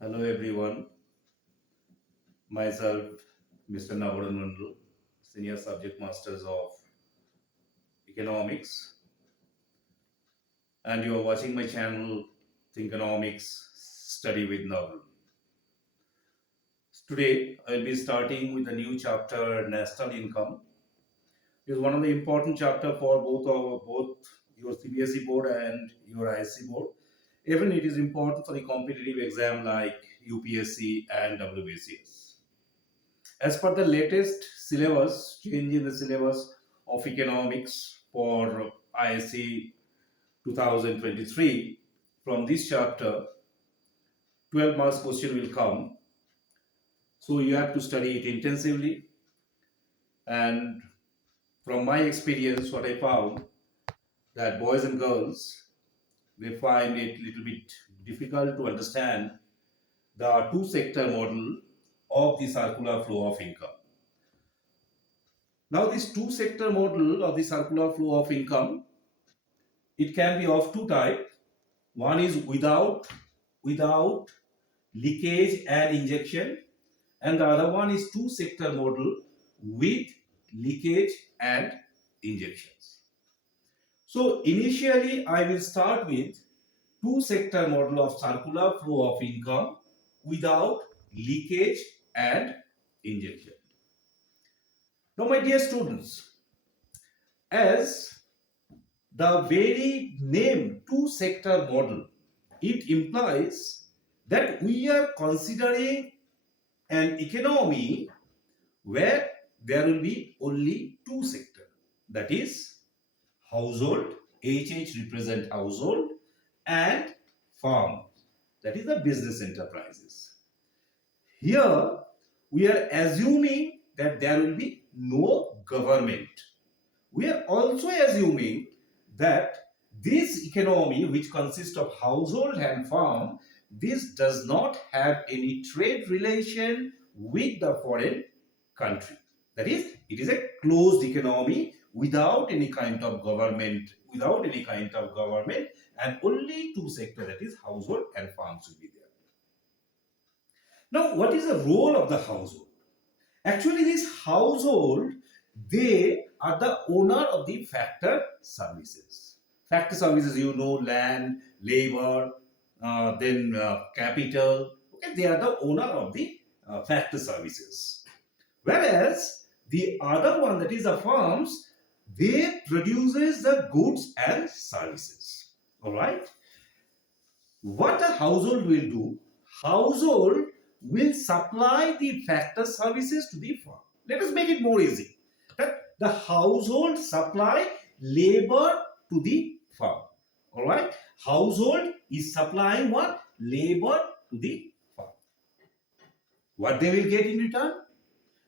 Hello everyone, myself Mr. Navadan Mandal, Senior Subject Masters of Economics, and you are watching my channel THINKONOMICS-Study with Navadan. Today I will be starting with a new chapter, National Income. It is one of the important chapter for both your CBSE board and your ISC board. Even it is important for the competitive exam like UPSC and WBCS. As per the latest syllabus, change in the syllabus of economics for ISC 2023, from this chapter, 12 marks question will come. So you have to study it intensively. And from my experience, what I found that boys and girls, they find it a little bit difficult to understand the two-sector model of the circular flow of income. Now, this two-sector model of the circular flow of income, it can be of two types. One is without leakage and injection, and the other one is two-sector model with leakage and injections. So initially, I will start with two-sector model of circular flow of income without leakage and injection. Now, my dear students, as the very name two-sector model, it implies that we are considering an economy where there will be only two sectors. That is household, HH represent household, and farm, that is the business enterprises. Here we are assuming that there will be no government. We are also assuming that this economy, which consists of household and farm, this does not have any trade relation with the foreign country. That is, it is a closed economy without any kind of government, and only two sectors, that is household and farms, will be there. Now, what is the role of the household? Actually, this household, they are the owner of the factor services. Factor services, you know, land, labor, then capital. Okay, they are the owner of the factor services. Whereas the other one, that is the firms, they produces the goods and services. All right. What a household will do? Household will supply the factor services to the farm. Let us make it more easy. That the household supply labor to the farm. All right. Household is supplying what? Labor to the farm. What they will get in return?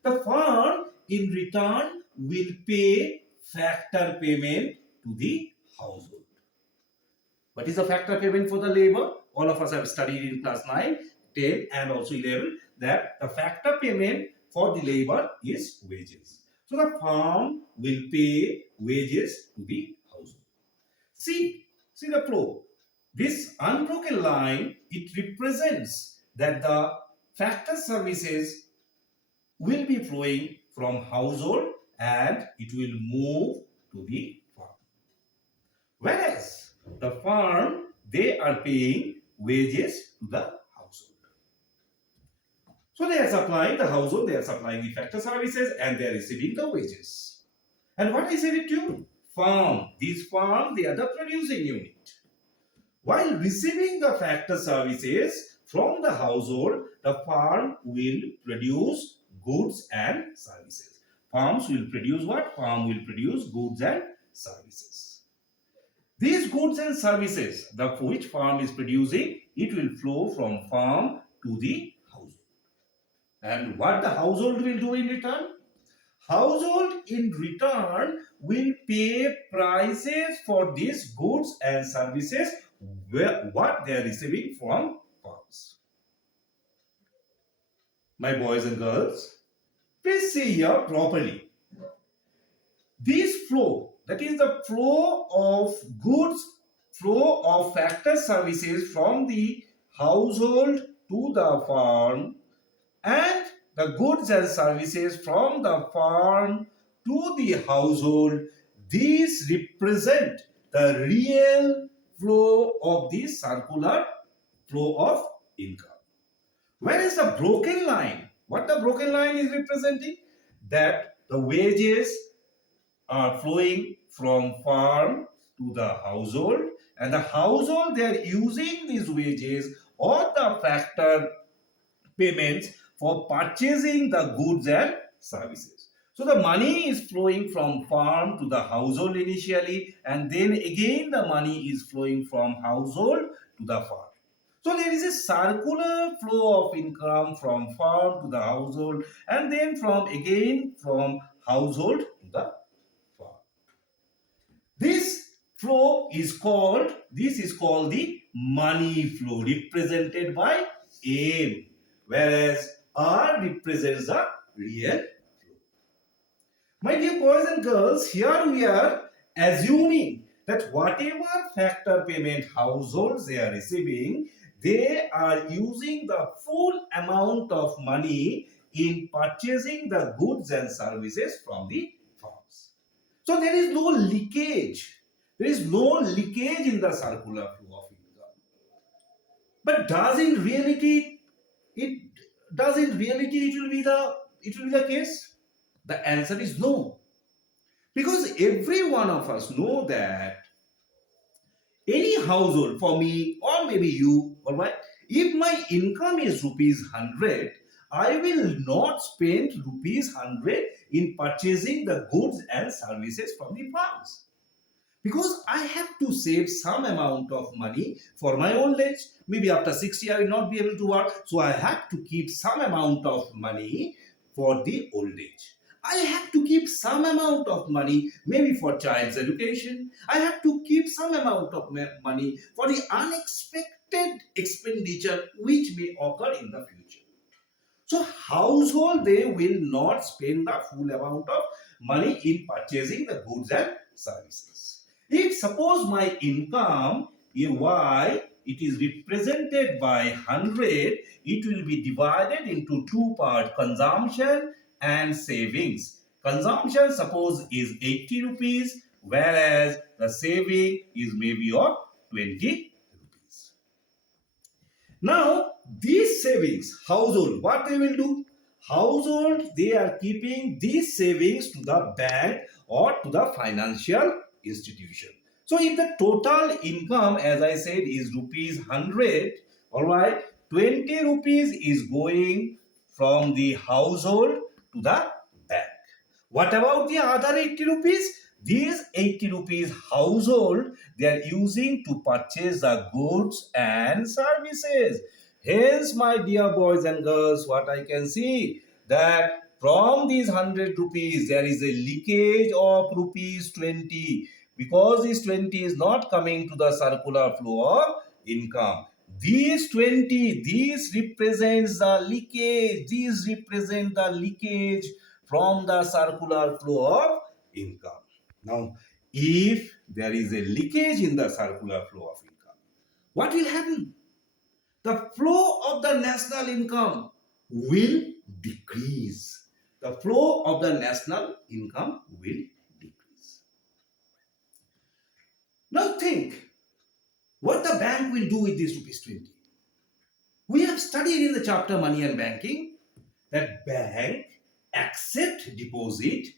The farm in return will pay factor payment to the household. What is the factor payment for the labor? All of us have studied in class 9, 10 and also 11 that the factor payment for the labor is wages. So the farm will pay wages to the household. See the flow. This unbroken line, it represents that the factor services will be flowing from household and it will move to the farm. Whereas the farm, they are paying wages to the household. So they are supplying the household, they are supplying the factor services and they are receiving the wages. And what I said it to you? Farm. These farm, they are the producing unit. While receiving the factor services from the household, the farm will produce goods and services. Farms will produce what? Farm will produce goods and services. These goods and services, which farm is producing, it will flow from farm to the household. And what the household will do in return? Household in return will pay prices for these goods and services what they are receiving from farms. My boys and girls, please see here properly. This flow, that is the flow of goods, flow of factor services from the household to the farm and the goods and services from the farm to the household, these represent the real flow of the circular flow of income. Where is the broken line? What the broken line is representing? That the wages are flowing from farm to the household, and the household, they are using these wages or the factor payments for purchasing the goods and services. So the money is flowing from farm to the household initially, and then again the money is flowing from household to the farm. So there is a circular flow of income from farm to the household, and then from household to the farm. This is called the money flow, represented by M, whereas R represents the real flow. My dear boys and girls, here we are assuming that whatever factor payment households they are receiving, they are using the full amount of money in purchasing the goods and services from the farms. So there is no leakage. There is no leakage in the circular flow of income. But does in reality it it will be the case? The answer is no. Because every one of us know that any household, for me or maybe you, all right, if my income is rupees 100, I will not spend rupees 100 in purchasing the goods and services from the farms. Because I have to save some amount of money for my old age. Maybe after 60 I will not be able to work. So I have to keep some amount of money for the old age. I have to keep some amount of money maybe for child's education. I have to keep some amount of money for the unexpected expenditure which may occur in the future. So household, they will not spend the full amount of money in purchasing the goods and services. If suppose my income, Y, it is represented by 100, it will be divided into two parts, consumption and savings. Consumption suppose is 80 rupees, whereas the saving is maybe of 20 rupees. Now, these savings, household, what they will do? Household, they are keeping these savings to the bank or to the financial institution. So, if the total income, as I said, is rupees 100, all right, 20 rupees is going from the household to the bank. What about the other 80 rupees? These 80 rupees household, they are using to purchase the goods and services. Hence, my dear boys and girls, what I can see, that from these 100 rupees, there is a leakage of rupees 20, because this 20 is not coming to the circular flow of income. These 20, these represents the leakage. These represent the leakage from the circular flow of income. Now, if there is a leakage in the circular flow of income, what will happen? The flow of the national income will decrease. The flow of the national income will decrease. Now think what the bank will do with this rupees 20. We have studied in the chapter Money and Banking that bank accept deposit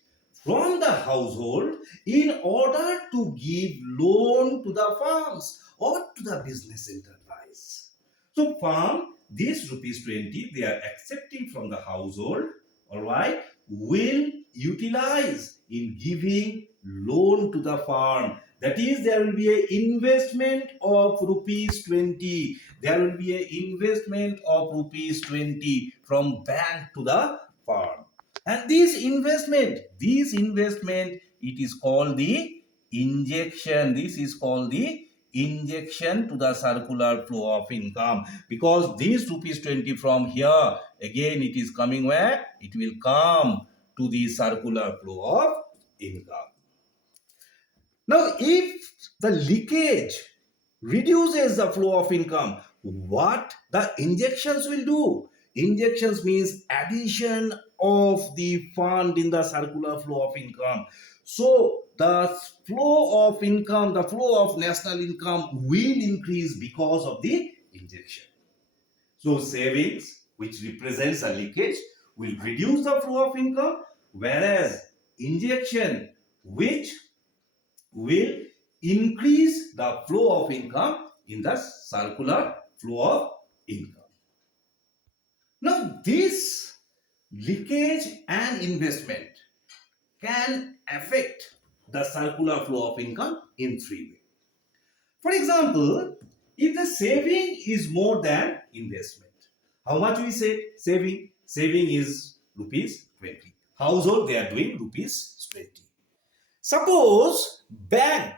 from the household in order to give loan to the farms or to the business enterprise. So farm, this rupees 20 they are accepting from the household, all right, will utilize in giving loan to the farm. That is, there will be an investment of rupees 20. There will be an investment of rupees 20 from bank to the farm. And this investment, it is called the injection. This is called the injection to the circular flow of income. Because this rupees 20 from here, again it is coming where? It will come to the circular flow of income. Now, if the leakage reduces the flow of income, what the injections will do. Injections means addition of the fund in the circular flow of income. So the flow of income, the flow of national income will increase because of the injection. So savings, which represents a leakage, will reduce the flow of income, whereas injection, which will increase the flow of income in the circular flow of income. Now, this leakage and investment can affect the circular flow of income in three ways. For example, if the saving is more than investment, how much we say saving? Saving is rupees 20. Household, they are doing rupees 20. Suppose bank,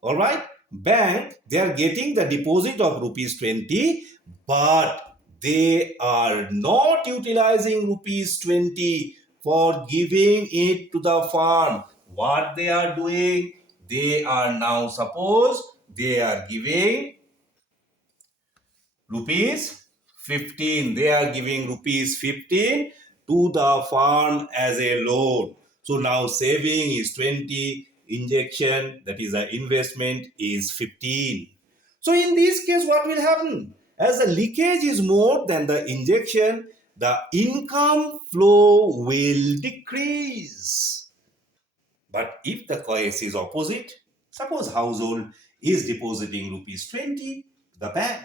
all right, bank, they are getting the deposit of rupees 20, but they are not utilizing rupees 20 for giving it to the farm. What they are doing? They are now, suppose they are giving rupees 15. They are giving rupees 15 to the farm as a loan. So now saving is 20, injection, that is the investment, is 15. So in this case, what will happen? As the leakage is more than the injection, the income flow will decrease. But if the case is opposite, suppose household is depositing rupees 20 to the bank,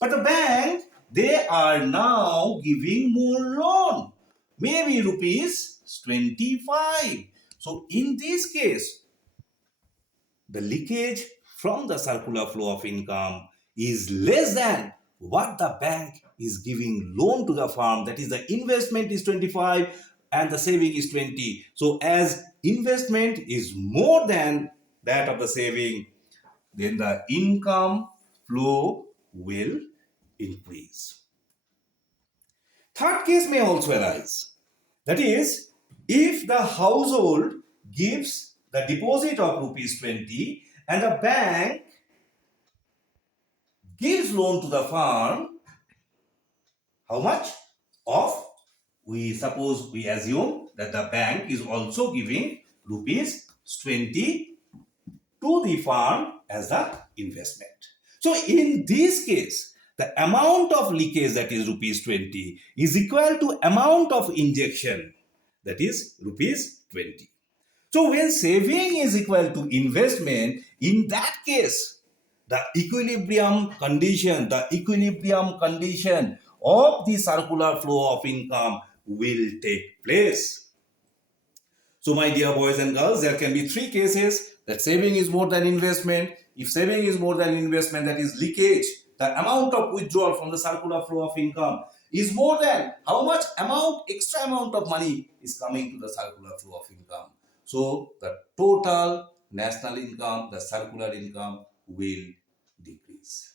but the bank, they are now giving more loan, maybe rupees 25. So in this case, the leakage from the circular flow of income is less than what the bank is giving loan to the farm. That is, the investment is 25 and the saving is 20. So as investment is more than that of the saving, then the income flow will increase. Third case may also arise. That is, if the household gives the deposit of rupees 20 and the bank gives loan to the farm, how much? Of, we suppose, we assume that the bank is also giving rupees 20 to the farm as the investment. So in this case, the amount of leakage, that is rupees 20, is equal to amount of injection, that is rupees 20. So when saving is equal to investment, in that case, the equilibrium condition of the circular flow of income will take place. So my dear boys and girls, there can be three cases that saving is more than investment. If saving is more than investment, that is leakage. The amount of withdrawal from the circular flow of income is more than how much extra amount of money is coming to the circular flow of income. So the total national income, the circular income will decrease.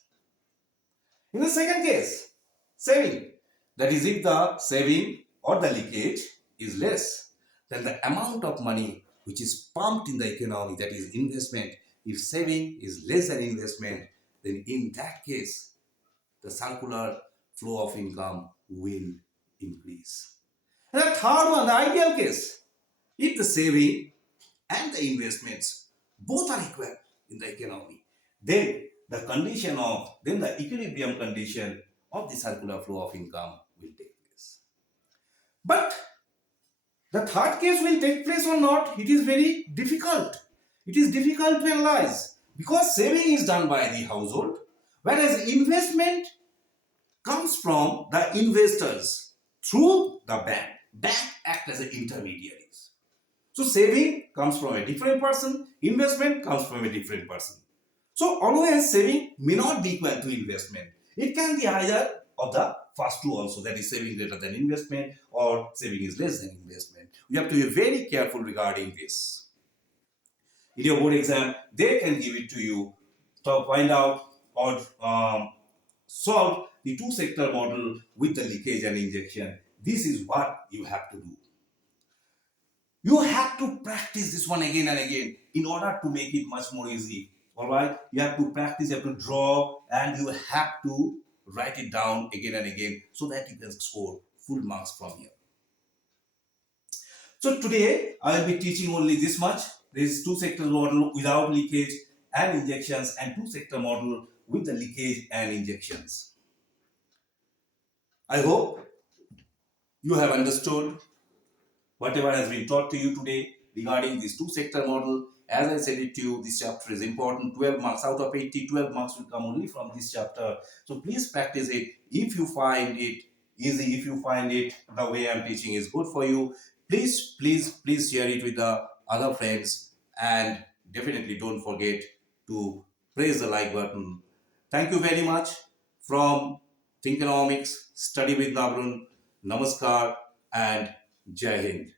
In the second case, saving, that is, if the saving or the leakage is less, then the amount of money which is pumped in the economy, that is investment, if saving is less than investment, then in that case, the circular flow of income will increase. And the third one, the ideal case, if the saving and the investments both are equal in the economy, then the equilibrium condition of the circular flow of income will take place. But the third case will take place or not, it is very difficult. It is difficult to analyze because saving is done by the household, whereas investment comes from the investors through the bank. Bank act as intermediaries. So saving comes from a different person, investment comes from a different person. So always saving may not be equal to investment. It can be either of the first two also, that is saving greater than investment or saving is less than investment. We have to be very careful regarding this. In your board exam, they can give it to you to find out or solve the two-sector model with the leakage and injection. This is what you have to do. You have to practice this one again and again in order to make it much more easy. All right, you have to practice, you have to draw, and you have to write it down again and again so that you can score full marks from here. So today I will be teaching only this much. There is two sector model without leakage and injections and two sector model with the leakage and injections. I hope you have understood whatever has been taught to you today regarding this two sector model. As I said it to you, this chapter is important. 12 marks out of 80, 12 marks will come only from this chapter. So please practice it. If you find it easy, if you find it the way I'm teaching is good for you, please share it with the other friends, and definitely don't forget to press the like button. Thank you very much. From Thinkonomics, Study with Nabrun, Namaskar and Jai Hind.